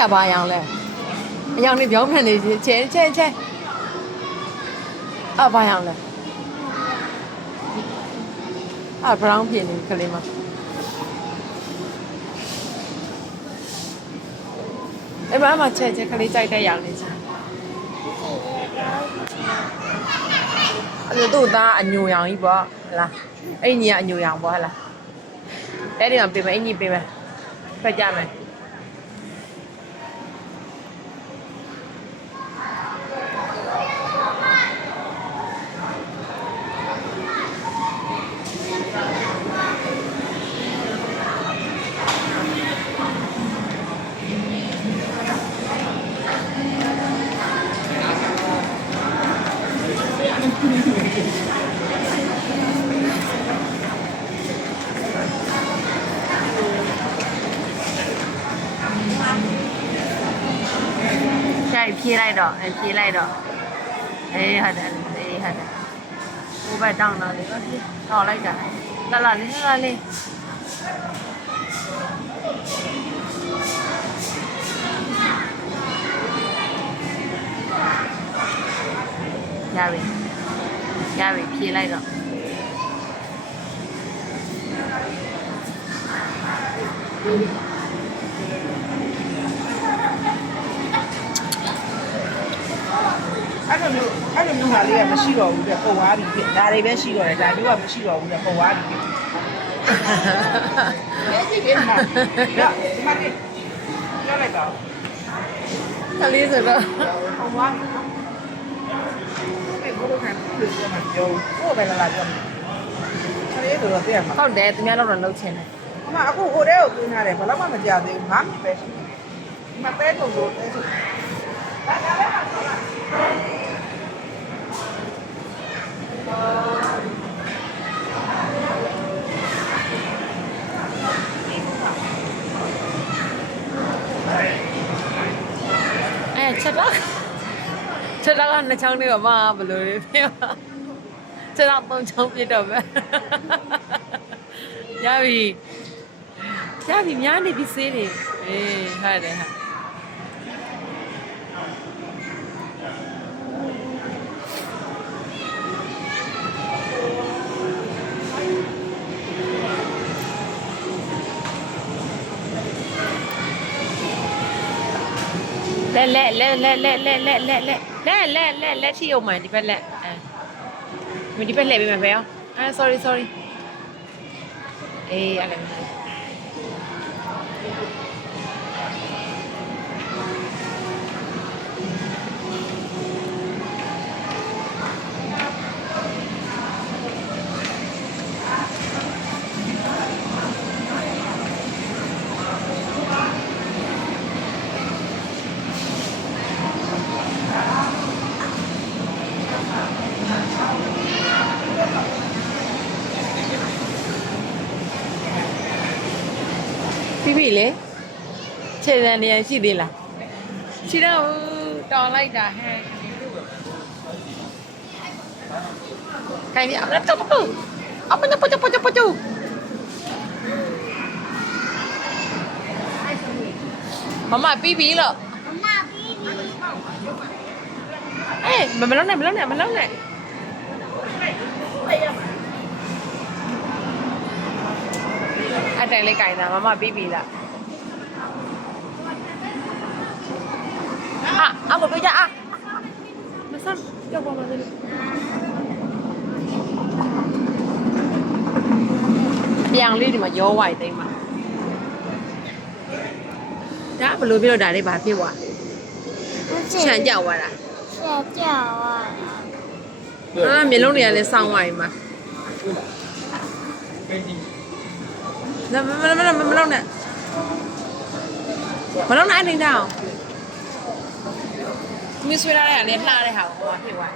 ရပါအောင်လဲအယောင်နေပြောင်းမှန်နေချဲဘာအောင်လဲဘရောင်းဖြစ်နေခလေးမအဲ့ဘာမှချဲခလေးကြိုက်တဲ့ရောင်နေချာအဲ့တို့သားအညိုရောင်ကြီးပေါ့ဟလားအဲ့ညီကအညိုရောင်ပေါ့ဟလားအဲ့ဒီအောင်ပြင်မယ်အညီပြင်မယ်ဖက်ကြမယ်ဖြေးလိုက်တော့ဖြေးလိုက်တော့အေးဟုတ်တယ်ဟိုဘက်တောင်းတော့လေတော့လိုက်တာလာလေးရပြီဖြေးလိုက်တော့အဲ့လိုမျိုးဟာလေးကမရှိတော့ဘူးတဲ့ပုံသွားပြီဖြစ်ဒါတွေပဲရှိတော့တယ်ဒါမျိုးကမရှိတော့ဘူးတဲ့ပုံသွားပြီဖြစ်အဲ့ဒီကိစ္စမှာဒီမှာပြောလိုက်ပါခလေးဆိုတော့ပုံသွားပြီဘိုးတို့ခံပြောမှာပြောကိုပဲလာပြောခလေးဆိုတော့သိရမှာဟုတ်တယ်သူများတော့လှုပ်ချင်တယ်ဒီမှာအခုဟိုတဲကိုသွင်းထားတယ်ဘယ်တော့မှမကြသေးဘူး9မိနစ်ပဲရှိတယ်ဒီမှာပဲထုံလို့ပဲဆိုဒါပဲမှာဆိုလားချက်တော့ကနှစ်ချောင်းလေးတော့မဘလို့ဖြစ်ချက်တော့သုံးချောင်းပြတော့ပဲရပြီများနေပြီစေးနေအေးဟုတ်တယ်ဟာလက်ရှိအောင်မှဒီဘက်လက်ဒီဘက်လက်ပေးမယ်ပဲအောင်sorry အေးအဲ့လိုပြီလေခြေတန်းနေရရှိသေးလားရှိတော့တော်လိုက်တာဟဲ့ခိုင်နေအမတော့အမနပချမမပြီးပြီလို့အေးမလုံးနဲ့အတိုင်လေးကြိုင်တာမမပြီးပြီလားအမပြောကြမဆန်းကြောက်ပါမလို့ပြန်လေးဒီမှာရောဝိုက်သိမ်းမှာဒါဘလို့ပြောဒါလေးဘာဖြစ်သွားချမ်းကြောက်သွားတာမျက်လုံးတွေကလည်းစောင်းသွားပြီမှာမလုံးနဲ့အဲ့နေတော့မီးဆွဲရတဲ့ဟာလည်းလှတဲ့ဟာကိုဟိုဖြစ်သွား